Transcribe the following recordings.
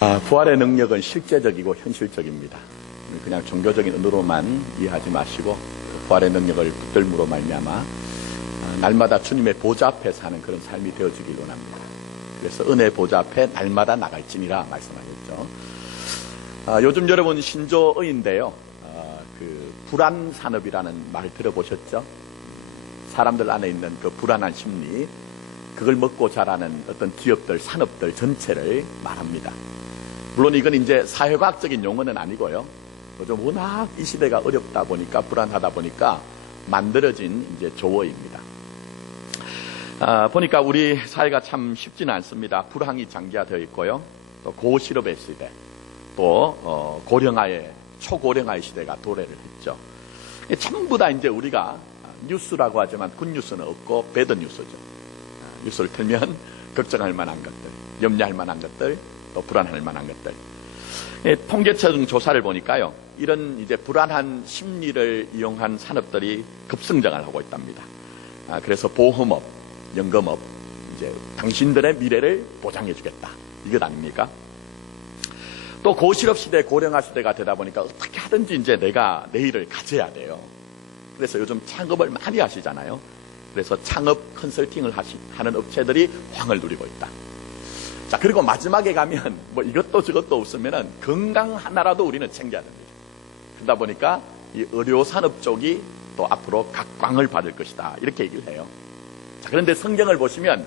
부활의 능력은 실제적이고 현실적입니다. 그냥 종교적인 은혜로만 이해하지 마시고 부활의 능력을 붙들므로 말미암아 날마다 주님의 보좌 앞에 사는 그런 삶이 되어주길 원합니다. 그래서 은혜 보좌 앞에 날마다 나갈지니라 말씀하셨죠. 요즘 여러분 신조어인데요. 불안 산업이라는 말 들어보셨죠? 사람들 안에 있는 그 불안한 심리, 그걸 먹고 자라는 어떤 기업들, 산업들 전체를 말합니다. 물론 이건 이제 사회과학적인 용어는 아니고요. 요즘 워낙 이 시대가 어렵다 보니까, 불안하다 보니까 만들어진 이제 조어입니다. 보니까 우리 사회가 참 쉽지는 않습니다. 불황이 장기화되어 있고요. 또 고실업의 시대, 또 고령화의, 초고령화의 시대가 도래를 했죠. 전부 다 이제 우리가 뉴스라고 하지만 굿뉴스는 없고 배드뉴스죠. 뉴스를 틀면 걱정할 만한 것들, 염려할 만한 것들, 또 불안할 만한 것들. 통계청 조사를 보니까요, 이런 이제 불안한 심리를 이용한 산업들이 급성장을 하고 있답니다. 그래서 보험업, 연금업, 이제 당신들의 미래를 보장해주겠다, 이것 아닙니까? 또 고실업 시대, 고령화 시대가 되다 보니까 어떻게 하든지 이제 내가 내일을 가져야 돼요. 그래서 요즘 창업을 많이 하시잖아요. 그래서 창업 컨설팅을 하는 업체들이 황을 누리고 있다. 자, 그리고 마지막에 가면 뭐 이것도 저것도 없으면은 건강 하나라도 우리는 챙겨야 됩니다. 그러다 보니까 이 의료산업 쪽이 또 앞으로 각광을 받을 것이다, 이렇게 얘기를 해요. 자, 그런데 성경을 보시면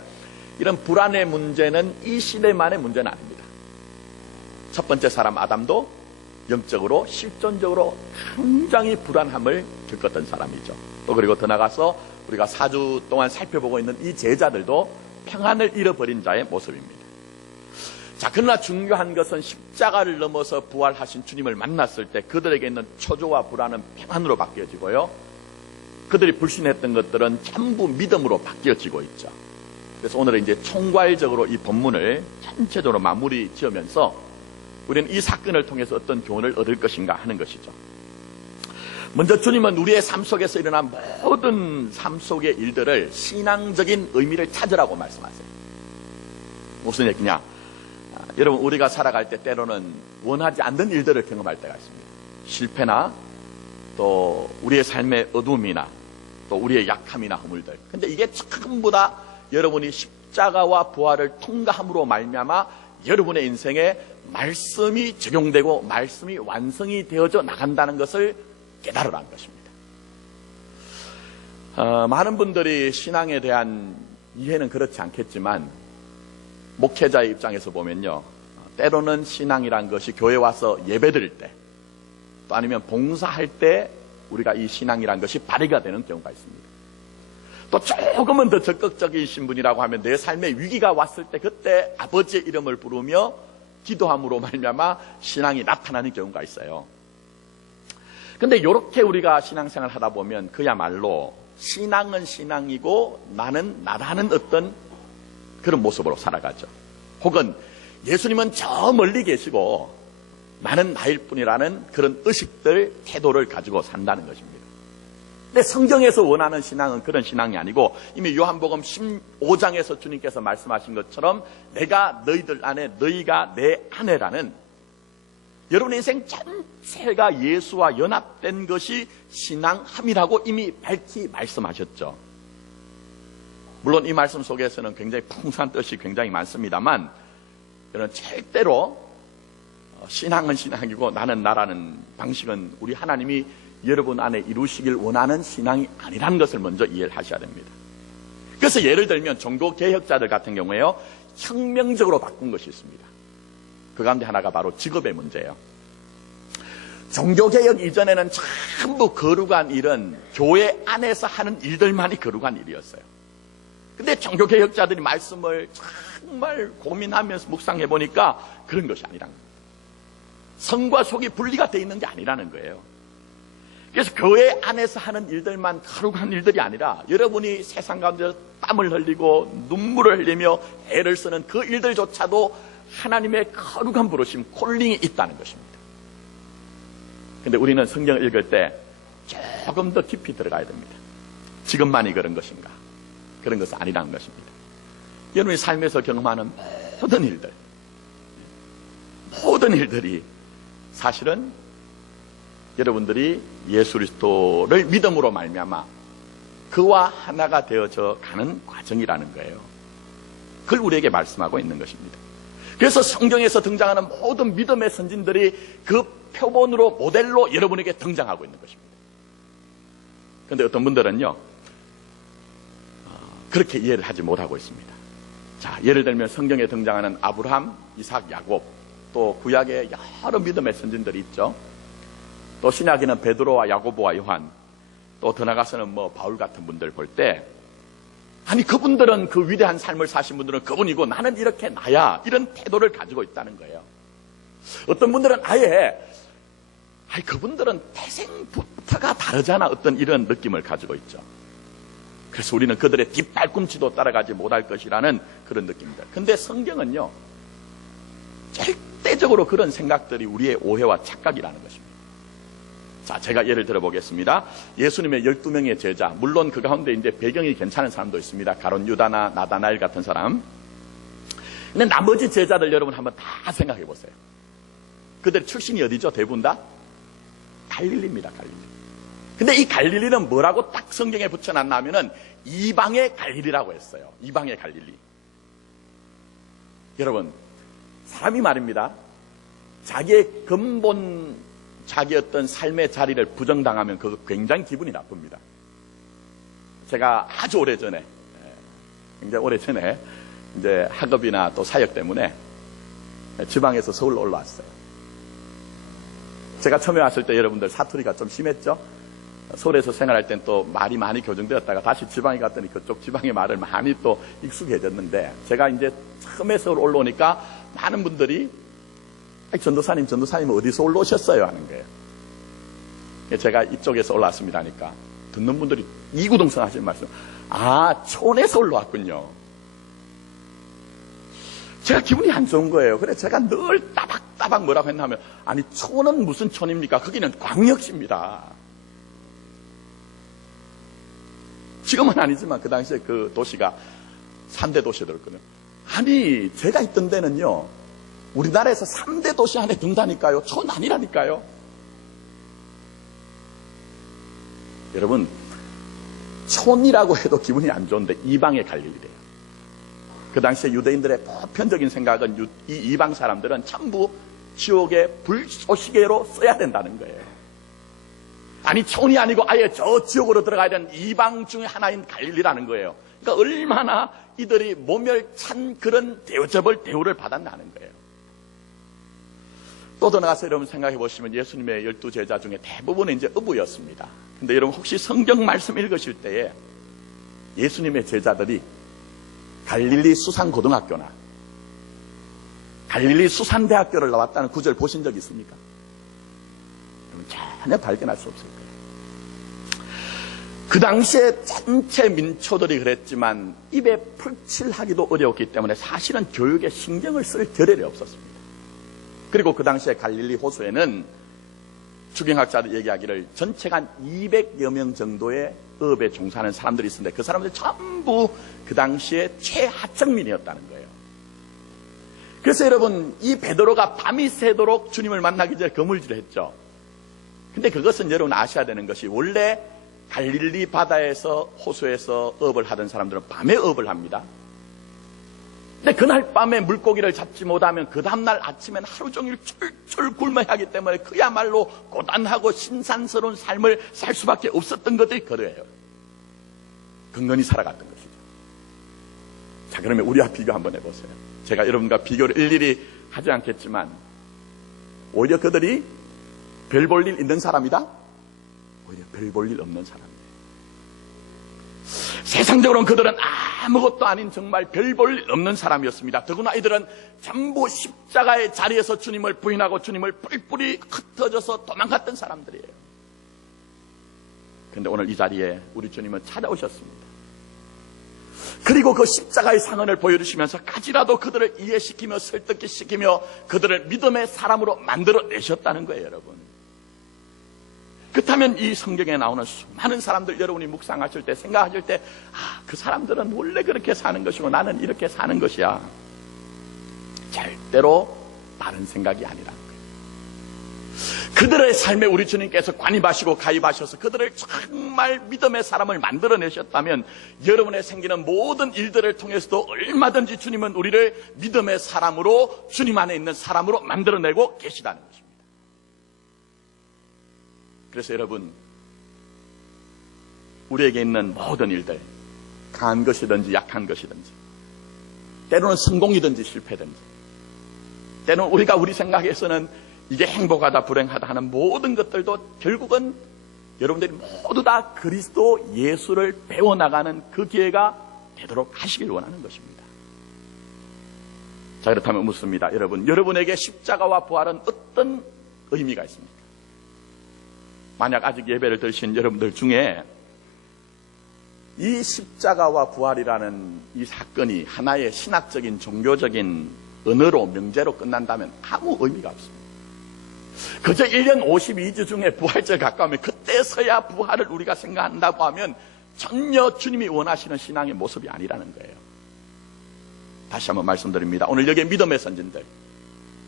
이런 불안의 문제는 이 시대만의 문제는 아닙니다. 첫 번째 사람 아담도 영적으로 실존적으로 굉장히 불안함을 겪었던 사람이죠. 또 그리고 더 나가서 우리가 4주 동안 살펴보고 있는 이 제자들도 평안을 잃어버린 자의 모습입니다. 자, 그러나 중요한 것은 십자가를 넘어서 부활하신 주님을 만났을 때 그들에게 있는 초조와 불안은 평안으로 바뀌어지고요, 그들이 불신했던 것들은 전부 믿음으로 바뀌어지고 있죠. 그래서 오늘은 이제 총괄적으로 이 본문을 전체적으로 마무리 지으면서 우리는 이 사건을 통해서 어떤 교훈을 얻을 것인가 하는 것이죠. 먼저 주님은 우리의 삶 속에서 일어난 모든 삶 속의 일들을 신앙적인 의미를 찾으라고 말씀하세요. 무슨 얘기냐? 여러분, 우리가 살아갈 때 때로는 원하지 않는 일들을 경험할 때가 있습니다. 실패나 또 우리의 삶의 어둠이나 또 우리의 약함이나 허물들. 근데 이게 전부 다 여러분이 십자가와 부활을 통과함으로 말미암아 여러분의 인생에 말씀이 적용되고 말씀이 완성이 되어져 나간다는 것을 깨달으라는 것입니다. 많은 분들이 신앙에 대한 이해는 그렇지 않겠지만 목회자의 입장에서 보면요, 때로는 신앙이란 것이 교회 와서 예배드릴 때, 또 아니면 봉사할 때 우리가 이 신앙이란 것이 발휘가 되는 경우가 있습니다. 또 조금은 더 적극적이신 분이라고 하면 내 삶에 위기가 왔을 때 그때 아버지의 이름을 부르며 기도함으로 말미암아 신앙이 나타나는 경우가 있어요. 근데 이렇게 우리가 신앙생활 하다 보면 그야말로 신앙은 신앙이고 나는 나라는 어떤 그런 모습으로 살아가죠. 혹은 예수님은 저 멀리 계시고 나는 나일 뿐이라는 그런 의식들, 태도를 가지고 산다는 것입니다. 근데 성경에서 원하는 신앙은 그런 신앙이 아니고 이미 요한복음 15장에서 주님께서 말씀하신 것처럼 내가 너희들 안에, 너희가 내 안에라는 여러분의 인생 전체가 예수와 연합된 것이 신앙함이라고 이미 밝히 말씀하셨죠. 물론 이 말씀 속에서는 굉장히 풍성한 뜻이 굉장히 많습니다만 저는 절대로 신앙은 신앙이고 나는 나라는 방식은 우리 하나님이 여러분 안에 이루시길 원하는 신앙이 아니라는 것을 먼저 이해를 하셔야 됩니다. 그래서 예를 들면 종교개혁자들 같은 경우에요, 혁명적으로 바꾼 것이 있습니다. 그 가운데 하나가 바로 직업의 문제예요. 종교개혁 이전에는 전부 거룩한 일은 교회 안에서 하는 일들만이 거룩한 일이었어요. 근데 종교개혁자들이 말씀을 정말 고민하면서 묵상해 보니까 그런 것이 아니라는 거예요. 성과 속이 분리가 되어 있는 게 아니라는 거예요. 그래서 교회 안에서 하는 일들만 거룩한 일들이 아니라 여러분이 세상 가운데 땀을 흘리고 눈물을 흘리며 애를 쓰는 그 일들조차도 하나님의 거룩한 부르심, 콜링이 있다는 것입니다. 근데 우리는 성경을 읽을 때 조금 더 깊이 들어가야 됩니다. 지금만이 그런 것인가? 그런 것은 아니라는 것입니다. 여러분이 삶에서 경험하는 모든 일들, 모든 일들이 사실은 여러분들이 예수 그리스도를 믿음으로 말미암아 그와 하나가 되어져 가는 과정이라는 거예요. 그걸 우리에게 말씀하고 있는 것입니다. 그래서 성경에서 등장하는 모든 믿음의 선진들이 그 표본으로 모델로 여러분에게 등장하고 있는 것입니다. 그런데 어떤 분들은요 그렇게 이해를 하지 못하고 있습니다. 자, 예를 들면 성경에 등장하는 아브라함, 이삭, 야곱, 또 구약에 여러 믿음의 선진들이 있죠. 또 신약에는 베드로와 야고보와 요한, 또 더 나가서는 바울 같은 분들 볼 때, 아니 그분들은 그 위대한 삶을 사신 분들은 그분이고 나는 이렇게 나야, 이런 태도를 가지고 있다는 거예요. 어떤 분들은 아예 그분들은 태생부터가 다르잖아, 어떤 이런 느낌을 가지고 있죠. 그래서 우리는 그들의 뒷발꿈치도 따라가지 못할 것이라는 그런 느낌입니다. 근데 성경은요 절대적으로 그런 생각들이 우리의 오해와 착각이라는 것입니다. 자, 제가 예를 들어 보겠습니다. 예수님의 12명의 제자, 물론 그 가운데 이제 배경이 괜찮은 사람도 있습니다. 가론 유다나 나다나엘 같은 사람. 근데 나머지 제자들 여러분 한번 다 생각해 보세요. 그들 출신이 어디죠? 대부분 다 갈릴리입니다. 갈릴리. 근데 이 갈릴리는 뭐라고 딱 성경에 붙여놨나 하면은 이방의 갈릴리라고 했어요. 이방의 갈릴리. 여러분, 사람이 말입니다. 자기의 근본, 자기 어떤 삶의 자리를 부정당하면 그거 굉장히 기분이 나쁩니다. 제가 아주 오래전에, 굉장히 오래전에 이제 학업이나 또 사역 때문에 지방에서 서울로 올라왔어요. 제가 처음에 왔을 때 여러분들 사투리가 좀 심했죠? 서울에서 생활할 땐 또 말이 많이 교정되었다가 다시 지방에 갔더니 그쪽 지방의 말을 많이 또 익숙해졌는데, 제가 이제 처음에 서울 올라오니까 많은 분들이 전도사님 어디서 올라오셨어요? 하는 거예요. 제가 이쪽에서 올라왔습니다 하니까 듣는 분들이 이구동성 하시는 말씀, 촌에서 올라왔군요. 제가 기분이 안 좋은 거예요. 그래 제가 늘 따박따박 뭐라고 했냐면, 아니 촌은 무슨 촌입니까? 거기는 광역시입니다. 지금은 아니지만 그 당시에 그 도시가 3대 도시였거든요. 아니 제가 있던 데는요 우리나라에서 3대 도시 안에 든다니까요. 촌 아니라니까요. 여러분, 촌이라고 해도 기분이 안 좋은데 이방의 갈릴리래요. 그 당시에 유대인들의 보편적인 생각은 이 이방 사람들은 전부 지옥의 불쏘시개로 써야 된다는 거예요. 아니 촌이 아니고 아예 저 지옥으로 들어가야 되는 이방 중에 하나인 갈릴리라는 거예요. 그러니까 얼마나 이들이 모멸찬 그런 대우를 받았나는 거예요. 또 더 나가서 여러분 생각해 보시면 예수님의 12제자 중에 대부분은 이제 어부였습니다. 근데 여러분 혹시 성경 말씀 읽으실 때에 예수님의 제자들이 갈릴리 수산고등학교나 갈릴리 수산대학교를 나왔다는 구절 보신 적 있습니까? 전혀 발견할 수 없을 거예요. 그 당시에 전체 민초들이 그랬지만 입에 풀칠하기도 어려웠기 때문에 사실은 교육에 신경을 쓸 겨를이 없었습니다. 그리고 그 당시에 갈릴리 호수에는 추경학자들 얘기하기를 전체가 한 200여 명 정도의 업에 종사하는 사람들이 있었는데 그 사람들 전부 그 당시에 최하층민이었다는 거예요. 그래서 여러분, 이 베드로가 밤이 새도록 주님을 만나기 전에 거물질을 했죠. 근데 그것은 여러분 아셔야 되는 것이, 원래 갈릴리 바다에서 호수에서 업을 하던 사람들은 밤에 업을 합니다. 근데 그날 밤에 물고기를 잡지 못하면 그 다음날 아침엔 하루 종일 철철 굶어야 하기 때문에 그야말로 고단하고 신산스러운 삶을 살 수밖에 없었던 것들이 그래요. 근근히 살아갔던 것이죠. 자, 그러면 우리와 비교 한번 해보세요. 제가 여러분과 비교를 일일이 하지 않겠지만 오히려 그들이 별 볼 일 있는 사람이다? 오히려 별 볼 일 없는 사람이에요. 세상적으로는 그들은 아무것도 아닌 정말 별 볼 일 없는 사람이었습니다. 더구나 이들은 전부 십자가의 자리에서 주님을 부인하고 주님을 뿔뿔이 흩어져서 도망갔던 사람들이에요. 그런데 오늘 이 자리에 우리 주님은 찾아오셨습니다. 그리고 그 십자가의 상흔을 보여주시면서까지라도 그들을 이해시키며 설득시키며 그들을 믿음의 사람으로 만들어내셨다는 거예요, 여러분. 그렇다면 이 성경에 나오는 수많은 사람들 여러분이 묵상하실 때, 생각하실 때, 그 사람들은 원래 그렇게 사는 것이고 나는 이렇게 사는 것이야. 절대로 다른 생각이 아니라는 거예요. 그들의 삶에 우리 주님께서 관입하시고 가입하셔서 그들을 정말 믿음의 사람을 만들어내셨다면 여러분의 생기는 모든 일들을 통해서도 얼마든지 주님은 우리를 믿음의 사람으로, 주님 안에 있는 사람으로 만들어내고 계시다는 것입니다. 그래서 여러분, 우리에게 있는 모든 일들, 강한 것이든지 약한 것이든지, 때로는 성공이든지 실패든지, 때로는 우리가 우리 생각에서는 이게 행복하다 불행하다 하는 모든 것들도 결국은 여러분들이 모두 다 그리스도 예수를 배워나가는 그 기회가 되도록 하시길 원하는 것입니다. 자, 그렇다면 묻습니다. 여러분에게 십자가와 부활은 어떤 의미가 있습니까? 만약 아직 예배를 드신 여러분들 중에 이 십자가와 부활이라는 이 사건이 하나의 신학적인 종교적인 언어로 명제로 끝난다면 아무 의미가 없습니다. 그저 1년 52주 중에 부활절 가까우면 그때서야 부활을 우리가 생각한다고 하면 전혀 주님이 원하시는 신앙의 모습이 아니라는 거예요. 다시 한번 말씀드립니다. 오늘 여기에 믿음의 선진들,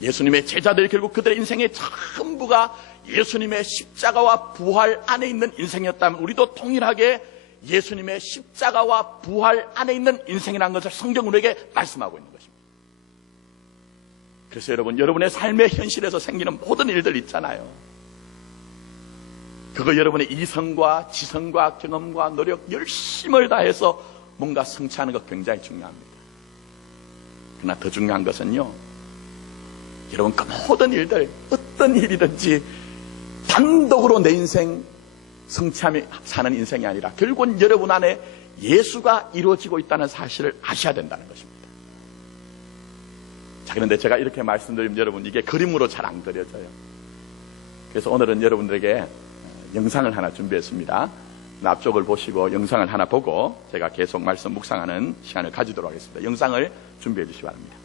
예수님의 제자들, 결국 그들의 인생의 전부가 예수님의 십자가와 부활 안에 있는 인생이었다면 우리도 동일하게 예수님의 십자가와 부활 안에 있는 인생이라는 것을 성경은 우리에게 말씀하고 있는 것입니다. 그래서 여러분의 삶의 현실에서 생기는 모든 일들 있잖아요. 그거 여러분의 이성과 지성과 경험과 노력, 열심을 다해서 뭔가 성취하는 것 굉장히 중요합니다. 그러나 더 중요한 것은요, 여러분 그 모든 일들, 어떤 일이든지 단독으로 내 인생 성취하며 사는 인생이 아니라 결국은 여러분 안에 예수가 이루어지고 있다는 사실을 아셔야 된다는 것입니다. 자, 그런데 제가 이렇게 말씀드리면 여러분 이게 그림으로 잘 안 그려져요. 그래서 오늘은 여러분들에게 영상을 하나 준비했습니다. 앞쪽을 보시고 영상을 하나 보고 제가 계속 말씀 묵상하는 시간을 가지도록 하겠습니다. 영상을 준비해 주시기 바랍니다.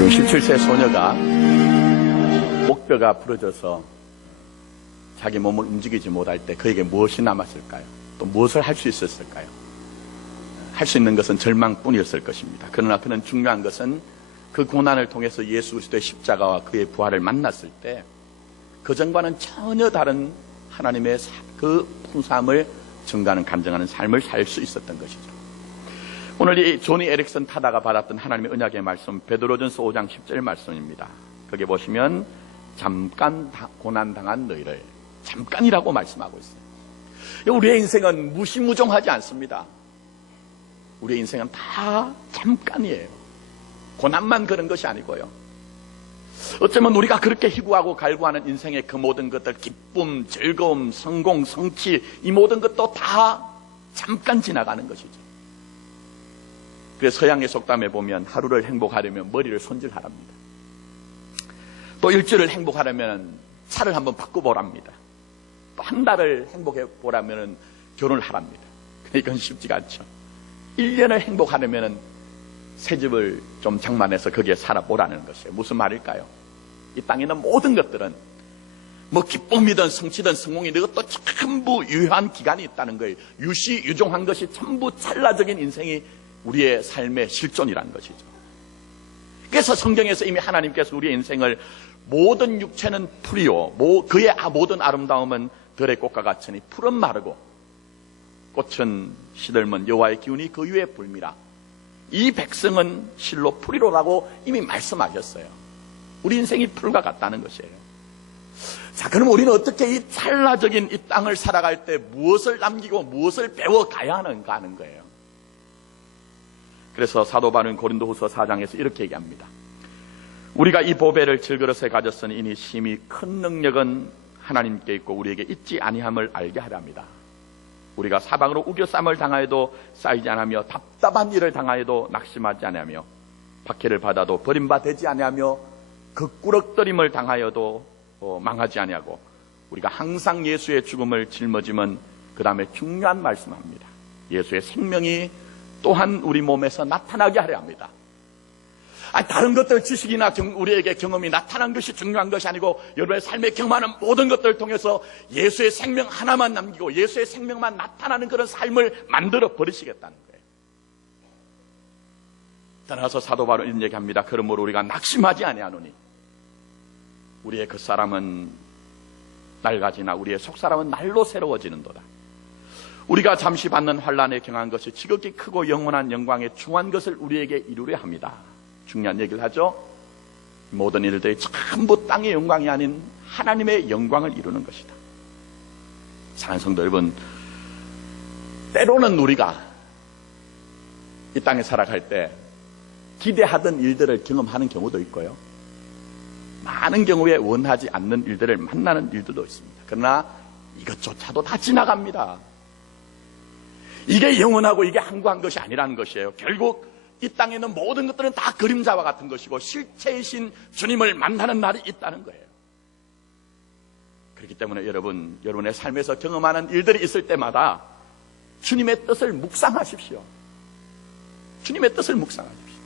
여러분, 17세 소녀가 목뼈가 부러져서 자기 몸을 움직이지 못할 때 그에게 무엇이 남았을까요? 또 무엇을 할 수 있었을까요? 할 수 있는 것은 절망뿐이었을 것입니다. 그러나 그는 중요한 것은 그 고난을 통해서 예수 그리스도의 십자가와 그의 부활을 만났을 때 그전과는 전혀 다른 하나님의 그 풍성함을 증가하는 간증하는 삶을 살 수 있었던 것이죠. 오늘 이 조니 에릭슨 타다가 받았던 하나님의 언약의 말씀, 베드로전서 5장 10절 말씀입니다. 거기 보시면 잠깐 고난당한 너희를, 잠깐이라고 말씀하고 있어요. 우리의 인생은 무시무종하지 않습니다. 우리의 인생은 다 잠깐이에요. 고난만 그런 것이 아니고요. 어쩌면 우리가 그렇게 희구하고 갈구하는 인생의 그 모든 것들, 기쁨, 즐거움, 성공, 성취, 이 모든 것도 다 잠깐 지나가는 것이죠. 그래서 서양의 속담에 보면 하루를 행복하려면 머리를 손질하랍니다. 또 일주일을 행복하려면 차를 한번 바꿔보랍니다. 또 한 달을 행복해 보려면 결혼을 하랍니다. 근데 이건 쉽지가 않죠. 1년을 행복하려면 새 집을 좀 장만해서 거기에 살아보라는 것이에요. 무슨 말일까요? 이 땅에 있는 모든 것들은 뭐 기쁨이든 성취든 성공이든 이것도 전부 유효한 기간이 있다는 거예요. 유시유종한 것이 전부 찰나적인 인생이 우리의 삶의 실존이라는 것이죠. 그래서 성경에서 이미 하나님께서 우리의 인생을 모든 육체는 풀이요, 그의 모든 아름다움은 들의 꽃과 같으니 풀은 마르고 꽃은 시들면 여호와의 기운이 그 위에 불미라. 이 백성은 실로 풀이로라고 이미 말씀하셨어요. 우리 인생이 풀과 같다는 것이에요. 자, 그럼 우리는 어떻게 이 찰나적인 이 땅을 살아갈 때 무엇을 남기고 무엇을 배워가야 하는가 하는 거예요. 그래서 사도 바울은 고린도후서 4장에서 이렇게 얘기합니다. 우리가 이 보배를 질그릇에 가졌으니 이니 심히 큰 능력은 하나님께 있고 우리에게 있지 아니함을 알게 하렵니다. 우리가 사방으로 우겨쌈을 당하여도 쌓이지 아니하며 답답한 일을 당하여도 낙심하지 아니하며 박해를 받아도 버림받지 아니하며 극구럭거림을 당하여도 망하지 아니하고 우리가 항상 예수의 죽음을 짊어지면 그 다음에 중요한 말씀합니다. 예수의 생명이 또한 우리 몸에서 나타나게 하려 합니다. 다른 것들 지식이나 우리에게 경험이 나타난 것이 중요한 것이 아니고 여러분의 삶에 경험하는 모든 것들을 통해서 예수의 생명 하나만 남기고 예수의 생명만 나타나는 그런 삶을 만들어 버리시겠다는 거예요. 따라서 사도 바울은 이런 얘기합니다. 그러므로 우리가 낙심하지 아니하노니 우리의 겉사람은 낡아지나 우리의 속사람은 날로 새로워지는도다. 우리가 잠시 받는 환난에 경한 것이 지극히 크고 영원한 영광에 중한 것을 우리에게 이루려 합니다. 중요한 얘기를 하죠. 모든 일들이 전부 땅의 영광이 아닌 하나님의 영광을 이루는 것이다. 사랑하는 성도 여러분, 때로는 우리가 이 땅에 살아갈 때 기대하던 일들을 경험하는 경우도 있고요. 많은 경우에 원하지 않는 일들을 만나는 일들도 있습니다. 그러나 이것조차도 다 지나갑니다. 이게 영원하고 이게 항구한 것이 아니라는 것이에요. 결국 이 땅에 있는 모든 것들은 다 그림자와 같은 것이고 실체이신 주님을 만나는 날이 있다는 거예요. 그렇기 때문에 여러분의 삶에서 경험하는 일들이 있을 때마다 주님의 뜻을 묵상하십시오. 주님의 뜻을 묵상하십시오.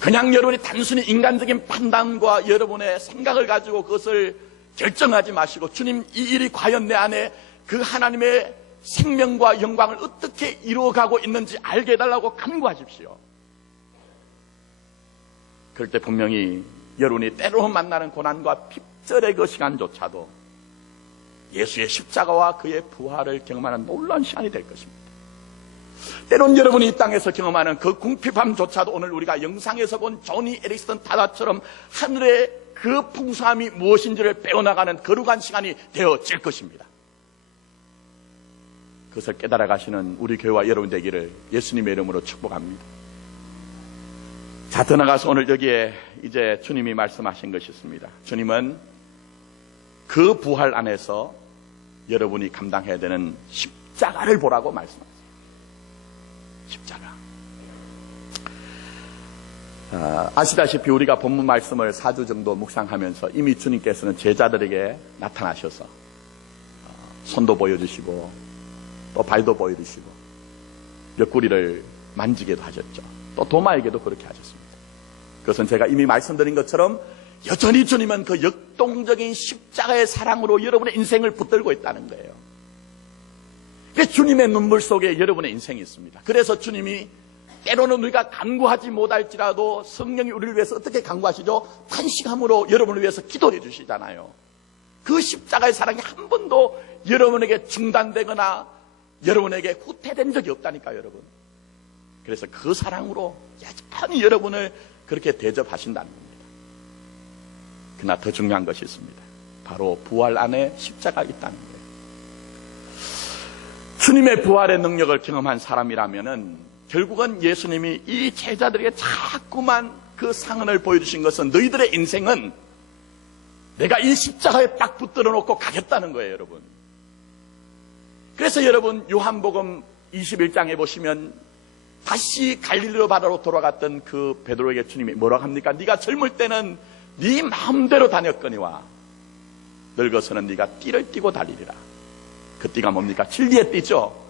그냥 여러분이 단순히 인간적인 판단과 여러분의 생각을 가지고 그것을 결정하지 마시고 주님, 이 일이 과연 내 안에 그 하나님의 생명과 영광을 어떻게 이루어가고 있는지 알게 해달라고 간구하십시오. 그럴 때 분명히 여러분이 때로 만나는 고난과 핍절의 그 시간조차도 예수의 십자가와 그의 부활을 경험하는 놀라운 시간이 될 것입니다. 때론 여러분이 이 땅에서 경험하는 그 궁핍함조차도 오늘 우리가 영상에서 본 조니 에릭슨 타다처럼 하늘의 그 풍성함이 무엇인지를 배워나가는 거룩한 시간이 되어질 것입니다. 그것을 깨달아 가시는 우리 교회와 여러분 되기를 예수님의 이름으로 축복합니다. 자, 더 나가서 오늘 여기에 이제 주님이 말씀하신 것이 있습니다. 주님은 그 부활 안에서 여러분이 감당해야 되는 십자가를 보라고 말씀하세요. 십자가. 아시다시피 우리가 본문 말씀을 4주 정도 묵상하면서 이미 주님께서는 제자들에게 나타나셔서 손도 보여주시고 또 발도 보여주시고 옆구리를 만지게도 하셨죠. 또 도마에게도 그렇게 하셨습니다. 그것은 제가 이미 말씀드린 것처럼 여전히 주님은 그 역동적인 십자가의 사랑으로 여러분의 인생을 붙들고 있다는 거예요. 그래서 주님의 눈물 속에 여러분의 인생이 있습니다. 그래서 주님이 때로는 우리가 간구하지 못할지라도 성령이 우리를 위해서 어떻게 간구하시죠? 탄식함으로 여러분을 위해서 기도해 주시잖아요. 그 십자가의 사랑이 한 번도 여러분에게 중단되거나 여러분에게 후퇴된 적이 없다니까요, 여러분. 그래서 그 사랑으로 여전히 여러분을 그렇게 대접하신다는 겁니다. 그러나 더 중요한 것이 있습니다. 바로 부활 안에 십자가가 있다는 거예요. 주님의 부활의 능력을 경험한 사람이라면은 결국은 예수님이 이 제자들에게 자꾸만 그 상흔을 보여주신 것은 너희들의 인생은 내가 이 십자가에 딱 붙들어 놓고 가겠다는 거예요, 여러분. 그래서 여러분 요한복음 21장에 보시면 다시 갈릴리로 바다로 돌아갔던 그 베드로에게 주님이 뭐라고 합니까? 네가 젊을 때는 네 마음대로 다녔거니와 늙어서는 네가 띠를 띠고 달리리라. 그 띠가 뭡니까? 진리의 띠죠.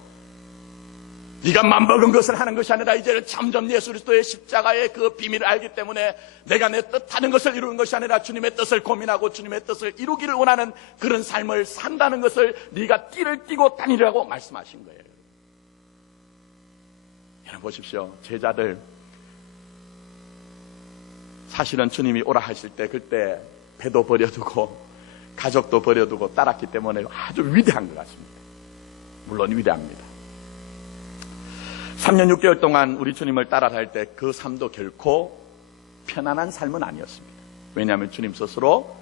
네가 맘먹은 것을 하는 것이 아니라 이제는 점점 예수 그리스도의 십자가의 그 비밀을 알기 때문에 내가 내 뜻하는 것을 이루는 것이 아니라 주님의 뜻을 고민하고 주님의 뜻을 이루기를 원하는 그런 삶을 산다는 것을 네가 띠를 띠고 다니라고 말씀하신 거예요. 여러분 보십시오. 제자들 사실은 주님이 오라 하실 때 그때 배도 버려두고 가족도 버려두고 따랐기 때문에 아주 위대한 것 같습니다. 물론 위대합니다. 3년 6개월 동안 우리 주님을 따라갈 때 그 삶도 결코 편안한 삶은 아니었습니다. 왜냐하면 주님 스스로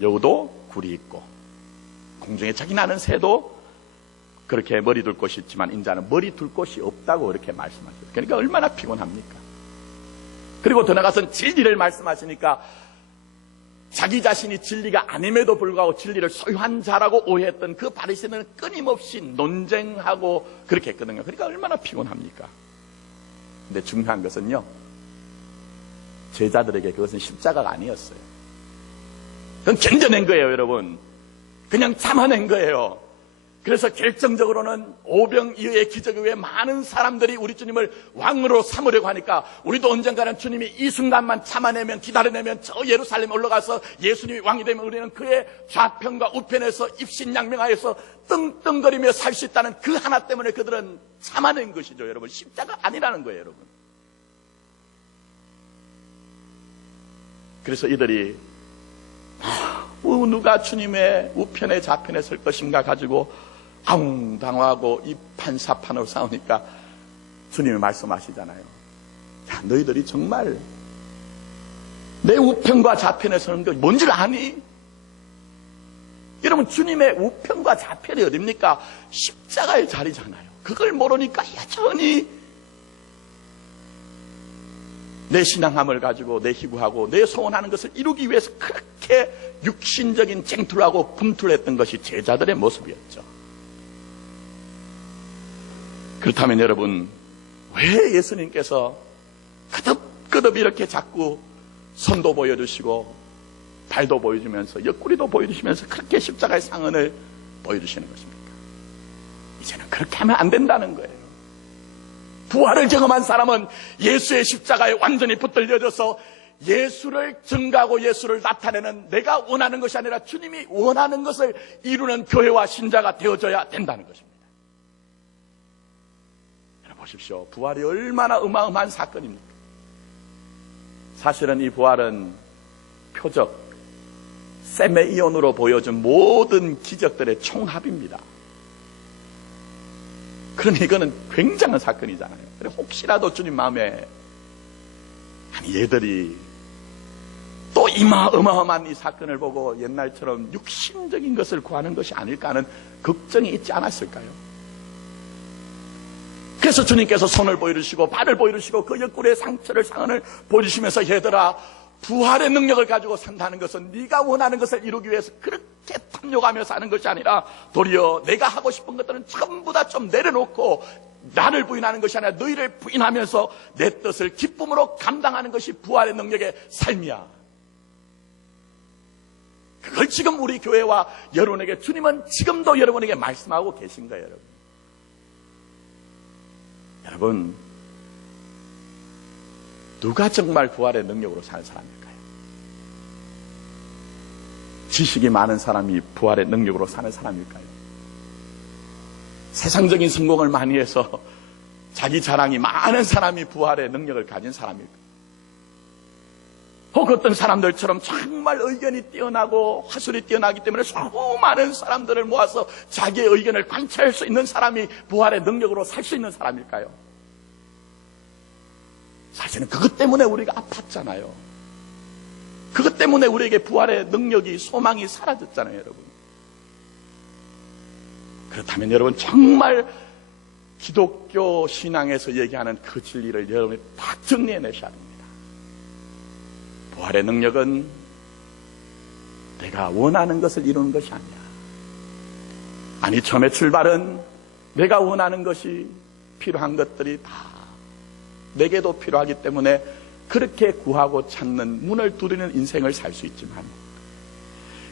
여우도 굴이 있고 공중에 저기 나는 새도 그렇게 머리 둘 곳이 있지만 인자는 머리 둘 곳이 없다고 이렇게 말씀하셨어요. 그러니까 얼마나 피곤합니까? 그리고 더 나아가서는 진리를 말씀하시니까 자기 자신이 진리가 아님에도 불구하고 진리를 소유한 자라고 오해했던 그 바리새인은 끊임없이 논쟁하고 그렇게 했거든요. 그러니까 얼마나 피곤합니까? 근데 중요한 것은요, 제자들에게 그것은 십자가가 아니었어요. 그건 견뎌낸 거예요, 여러분. 그냥 참아낸 거예요. 그래서 결정적으로는 오병이어의 기적 외에 많은 사람들이 우리 주님을 왕으로 삼으려고 하니까 우리도 언젠가는 주님이 이 순간만 참아내면 기다려내면 저 예루살렘에 올라가서 예수님이 왕이 되면 우리는 그의 좌편과 우편에서 입신양명하여서 떵떵거리며 살 수 있다는 그 하나 때문에 그들은 참아낸 것이죠, 여러분. 십자가 아니라는 거예요, 여러분. 그래서 이들이 누가 주님의 우편에 좌편에 설 것인가 가지고 당황하고 이 판사판으로 싸우니까 주님이 말씀하시잖아요. 야, 너희들이 정말 내 우편과 좌편에 서는 게 뭔 줄 아니? 여러분, 주님의 우편과 좌편이 어딥니까? 십자가의 자리잖아요. 그걸 모르니까 여전히 내 신앙함을 가지고 내 희구하고 내 소원하는 것을 이루기 위해서 그렇게 육신적인 쟁투를 하고 분투를 했던 것이 제자들의 모습이었죠. 그렇다면 여러분, 왜 예수님께서 끄덕끄덕 이렇게 자꾸 손도 보여주시고 발도 보여주면서 옆구리도 보여주시면서 그렇게 십자가의 상흔을 보여주시는 것입니까? 이제는 그렇게 하면 안 된다는 거예요. 부활을 경험한 사람은 예수의 십자가에 완전히 붙들려져서 예수를 증거하고 예수를 나타내는 내가 원하는 것이 아니라 주님이 원하는 것을 이루는 교회와 신자가 되어져야 된다는 것입니다. 여러분 보십시오. 부활이 얼마나 어마어마한 사건입니까? 사실은 이 부활은 표적, 세메이온으로 보여준 모든 기적들의 총합입니다. 그러니 이거는 굉장한 사건이잖아요. 그래 혹시라도 주님 마음에 아니 얘들이 또 어마어마한 이 사건을 보고 옛날처럼 육신적인 것을 구하는 것이 아닐까 하는 걱정이 있지 않았을까요? 그래서 주님께서 손을 보여주시고 발을 보여주시고 그 옆구리의 상흔을 보여주시면서 얘들아, 부활의 능력을 가지고 산다는 것은 네가 원하는 것을 이루기 위해서 그렇게 탐욕하며 사는 것이 아니라 도리어 내가 하고 싶은 것들은 전부 다 좀 내려놓고 나를 부인하는 것이 아니라 너희를 부인하면서 내 뜻을 기쁨으로 감당하는 것이 부활의 능력의 삶이야. 그걸 지금 우리 교회와 여러분에게 주님은 지금도 여러분에게 말씀하고 계신 거예요, 여러분. 여러분, 누가 정말 부활의 능력으로 사는 사람일까요? 지식이 많은 사람이 부활의 능력으로 사는 사람일까요? 세상적인 성공을 많이 해서 자기 자랑이 많은 사람이 부활의 능력을 가진 사람일까요? 혹 어떤 사람들처럼 정말 의견이 뛰어나고 화술이 뛰어나기 때문에 수많은 사람들을 모아서 자기의 의견을 관찰할 수 있는 사람이 부활의 능력으로 살 수 있는 사람일까요? 사실은 그것 때문에 우리가 아팠잖아요. 그것 때문에 우리에게 부활의 능력이, 소망이 사라졌잖아요, 여러분. 그렇다면 여러분, 정말 기독교 신앙에서 얘기하는 그 진리를 여러분이 딱 정리해내셔야 합니다. 부활의 능력은 내가 원하는 것을 이루는 것이 아니야. 아니, 처음에 출발은 내가 원하는 것이, 필요한 것들이 다 내게도 필요하기 때문에 그렇게 구하고 찾는, 문을 두드리는 인생을 살 수 있지만,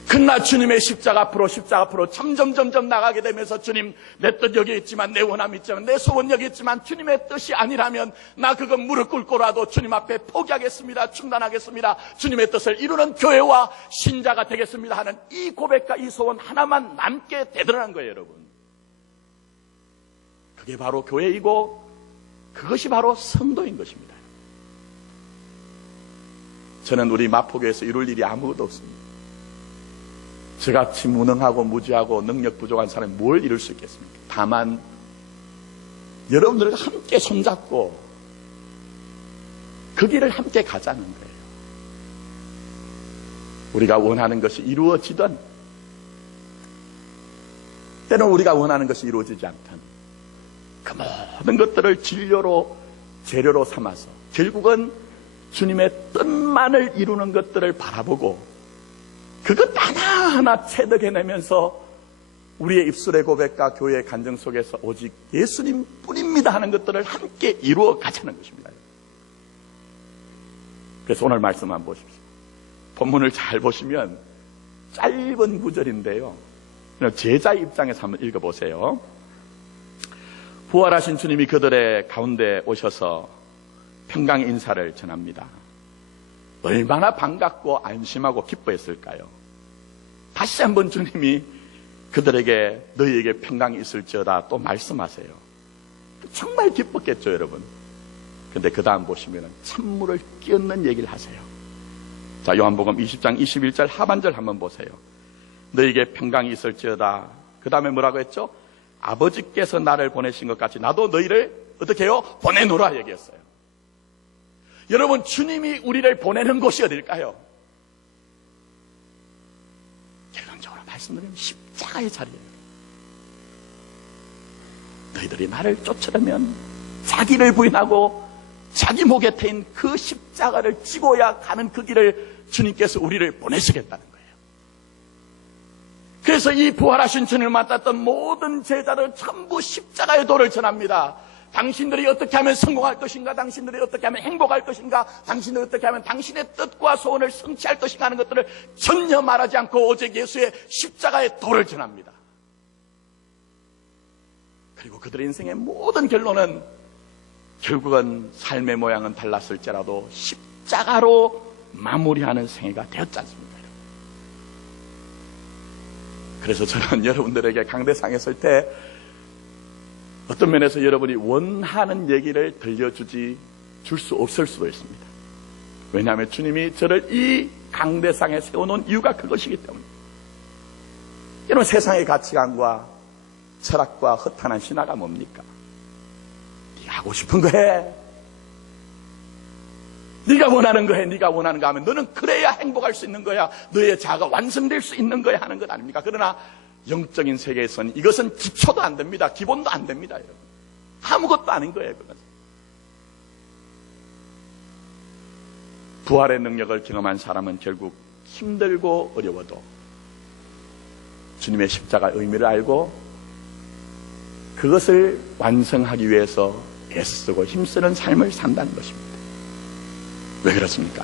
그러나 주님의 십자가 앞으로 점점 나가게 되면서, 주님, 내 뜻 여기 있지만, 내 원함이 있지만, 내 소원 여기 있지만 주님의 뜻이 아니라면 나 그건 무릎 꿇고라도 주님 앞에 포기하겠습니다. 중단하겠습니다. 주님의 뜻을 이루는 교회와 신자가 되겠습니다 하는 이 고백과 이 소원 하나만 남게 되더라는 거예요, 여러분. 그게 바로 교회이고 그것이 바로 성도인 것입니다. 저는 우리 마포교에서 이룰 일이 아무것도 없습니다. 저같이 무능하고 무지하고 능력 부족한 사람이 뭘 이룰 수 있겠습니까? 다만 여러분들과 함께 손잡고 그 길을 함께 가자는 거예요. 우리가 원하는 것이 이루어지든, 때로는 우리가 원하는 것이 이루어지지 않든, 그 모든 것들을 진료로, 재료로 삼아서 결국은 주님의 뜻만을 이루는 것들을 바라보고 그것 하나하나 체득해내면서 우리의 입술의 고백과 교회의 간증 속에서 오직 예수님 뿐입니다 하는 것들을 함께 이루어 가자는 것입니다. 그래서 오늘 말씀 한번 보십시오. 본문을 잘 보시면 짧은 구절인데요, 제자의 입장에서 한번 읽어보세요. 부활하신 주님이 그들의 가운데 오셔서 평강의 인사를 전합니다. 얼마나 반갑고 안심하고 기뻐했을까요? 다시 한번 주님이 그들에게 너희에게 평강이 있을지어다 또 말씀하세요. 정말 기뻤겠죠, 여러분. 근데 그 다음 보시면 찬물을 끼얹는 얘기를 하세요. 자, 요한복음 20장 21절 하반절 한번 보세요. 너희에게 평강이 있을지어다. 그 다음에 뭐라고 했죠? 아버지께서 나를 보내신 것 같이 나도 너희를 어떻게 해요? 보내노라 얘기했어요. 여러분, 주님이 우리를 보내는 곳이 어딜까요? 결론적으로 말씀드리면 십자가의 자리예요. 너희들이 나를 쫓으려면 자기를 부인하고 자기 목에 태인 그 십자가를 지고야 가는 그 길을 주님께서 우리를 보내시겠다는 거예요. 그래서 이 부활하신 주님을 만났던 모든 제자들은 전부 십자가의 도를 전합니다. 당신들이 어떻게 하면 성공할 것인가, 당신들이 어떻게 하면 행복할 것인가, 당신들이 어떻게 하면 당신의 뜻과 소원을 성취할 것인가 하는 것들을 전혀 말하지 않고 오직 예수의 십자가의 도를 전합니다. 그리고 그들의 인생의 모든 결론은 결국은 삶의 모양은 달랐을지라도 십자가로 마무리하는 생애가 되었지 않습니까? 그래서 저는 여러분들에게 강대상에 설 때 어떤 면에서 여러분이 원하는 얘기를 줄 수 없을 수도 있습니다. 왜냐하면 주님이 저를 이 강대상에 세워놓은 이유가 그것이기 때문에. 이런 세상의 가치관과 철학과 허탄한 신화가 뭡니까? 네가 하고 싶은 거 해. 네가 원하는 거 해. 네가 원하는 거 하면 너는 그래야 행복할 수 있는 거야. 너의 자아가 완성될 수 있는 거야 하는 것 아닙니까? 그러나 영적인 세계에서는 이것은 기초도 안 됩니다. 기본도 안 됩니다, 여러분. 아무것도 아닌 거예요, 그것은. 부활의 능력을 경험한 사람은 결국 힘들고 어려워도 주님의 십자가의 의미를 알고 그것을 완성하기 위해서 애쓰고 힘쓰는 삶을 산다는 것입니다. 왜 그렇습니까?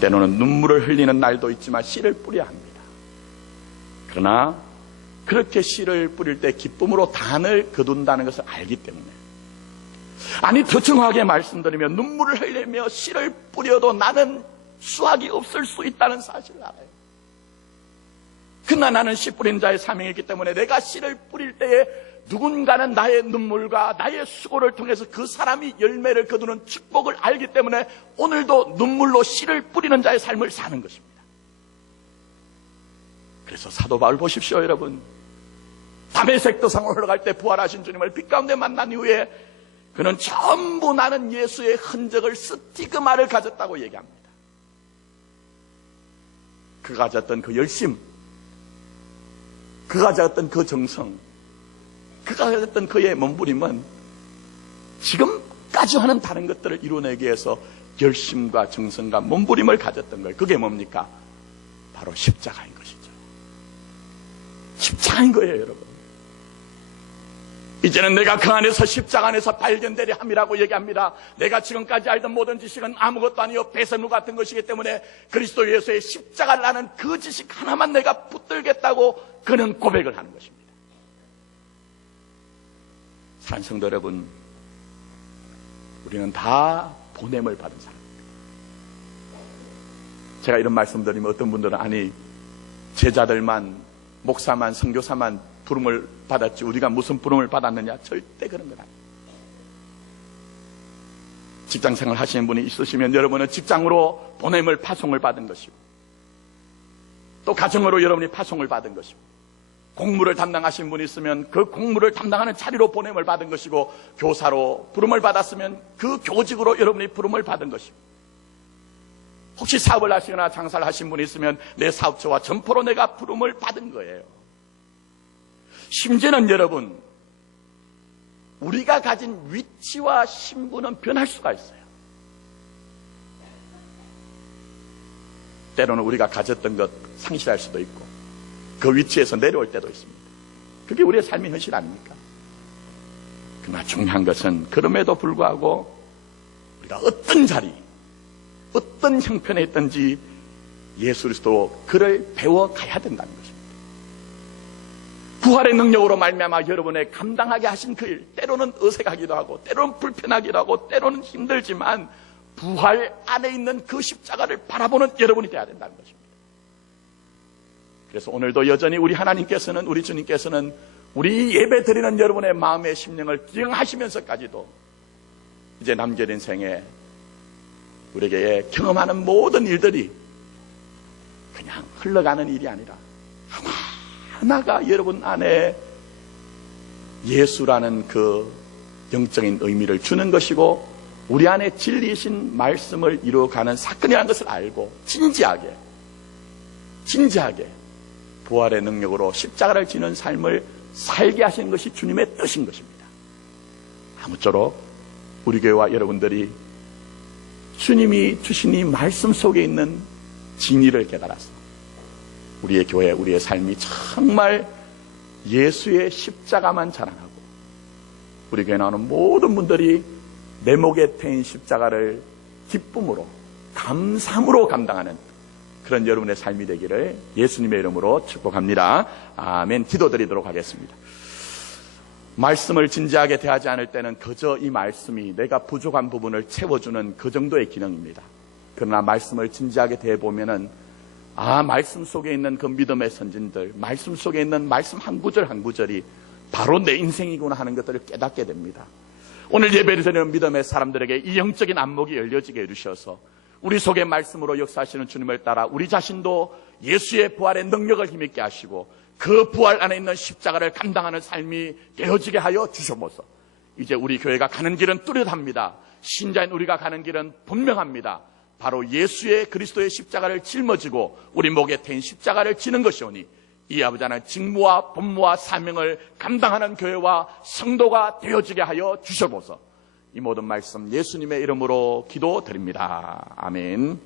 때로는 눈물을 흘리는 날도 있지만 씨를 뿌려야 합니다. 그러나 그렇게 씨를 뿌릴 때 기쁨으로 단을 거둔다는 것을 알기 때문에 아니, 더 정확하게 말씀드리면 눈물을 흘리며 씨를 뿌려도 나는 수확이 없을 수 있다는 사실을 알아요. 그러나 나는 씨 뿌리는 자의 사명이기 때문에 내가 씨를 뿌릴 때에 누군가는 나의 눈물과 나의 수고를 통해서 그 사람이 열매를 거두는 축복을 알기 때문에 오늘도 눈물로 씨를 뿌리는 자의 삶을 사는 것입니다. 그래서 사도 바울 보십시오, 여러분. 다메섹 도상으로 올라갈 때 부활하신 주님을 빛 가운데 만난 이후에 그는 전부 나는 예수의 흔적을, 스티그마를 가졌다고 얘기합니다. 그가 가졌던 그 열심, 그가 가졌던 그 정성, 그가 가졌던 그의 몸부림은 지금까지 하는 다른 것들을 이루어내기 위해서 열심과 정성과 몸부림을 가졌던 거예요. 그게 뭡니까? 바로 십자가인 것이죠. 십자가인 거예요, 여러분. 이제는 내가 그 안에서, 십자가 안에서 발견되리 함이라고 얘기합니다. 내가 지금까지 알던 모든 지식은 아무것도 아니요 배설물 같은 것이기 때문에 그리스도 예수의 십자가를 아는 그 지식 하나만 내가 붙들겠다고 그는 고백을 하는 것입니다. 사랑하는 성도 여러분, 우리는 다 보냄을 받은 사람입니다. 제가 이런 말씀드리면 어떤 분들은 아니, 제자들만, 목사만, 선교사만 부름을 받았지 우리가 무슨 부름을 받았느냐? 절대 그런 건 아니에요. 직장생활 하시는 분이 있으시면 여러분은 직장으로 보냄을, 파송을 받은 것이고, 또 가정으로 여러분이 파송을 받은 것이고, 공무를 담당하신 분이 있으면 그 공무를 담당하는 자리로 보냄을 받은 것이고, 교사로 부름을 받았으면 그 교직으로 여러분이 부름을 받은 것이고, 혹시 사업을 하시거나 장사를 하신 분이 있으면 내 사업처와 점포로 내가 부름을 받은 거예요. 심지어는 여러분, 우리가 가진 위치와 신분은 변할 수가 있어요. 때로는 우리가 가졌던 것 상실할 수도 있고 그 위치에서 내려올 때도 있습니다. 그게 우리의 삶의 현실 아닙니까? 그러나 중요한 것은 그럼에도 불구하고 우리가 어떤 자리, 어떤 형편에 있든지 예수 그리스도 그를 배워가야 된다는 것입니다. 부활의 능력으로 말미암아 여러분의 감당하게 하신 그 일, 때로는 어색하기도 하고 때로는 불편하기도 하고 때로는 힘들지만 부활 안에 있는 그 십자가를 바라보는 여러분이 되어야 된다는 것입니다. 그래서 오늘도 여전히 우리 하나님께서는, 우리 주님께서는 우리 예배 드리는 여러분의 마음의 심령을 기억하시면서까지도 이제 남겨진 생에 우리에게 경험하는 모든 일들이 그냥 흘러가는 일이 아니라 하나가 여러분 안에 예수라는 그 영적인 의미를 주는 것이고 우리 안에 진리이신 말씀을 이루어가는 사건이라는 것을 알고 진지하게 부활의 능력으로 십자가를 지는 삶을 살게 하시는 것이 주님의 뜻인 것입니다. 아무쪼록 우리 교회와 여러분들이 주님이 주신 이 말씀 속에 있는 진리를 깨달아서 우리의 교회, 우리의 삶이 정말 예수의 십자가만 자랑하고 우리 교회 나오는 모든 분들이 내 목에 태인 십자가를 기쁨으로, 감사함으로 감당하는 그런 여러분의 삶이 되기를 예수님의 이름으로 축복합니다. 아멘. 기도드리도록 하겠습니다. 말씀을 진지하게 대하지 않을 때는 그저 이 말씀이 내가 부족한 부분을 채워주는 그 정도의 기능입니다. 그러나 말씀을 진지하게 대해보면은 말씀 속에 있는 그 믿음의 선진들, 말씀 속에 있는 말씀 한 구절 한 구절이 바로 내 인생이구나 하는 것들을 깨닫게 됩니다. 오늘 예배를 드리는 믿음의 사람들에게 이 영적인 안목이 열려지게 해주셔서 우리 속에 말씀으로 역사하시는 주님을 따라 우리 자신도 예수의 부활의 능력을 힘있게 하시고 그 부활 안에 있는 십자가를 감당하는 삶이 깨어지게 하여 주셔서 이제 우리 교회가 가는 길은 뚜렷합니다. 신자인 우리가 가는 길은 분명합니다. 바로 예수의 그리스도의 십자가를 짊어지고 우리 목에 태인 십자가를 지는 것이오니 이 아버지 하나님 직무와 본무와 사명을 감당하는 교회와 성도가 되어지게 하여 주셔서 이 모든 말씀 예수님의 이름으로 기도드립니다. 아멘.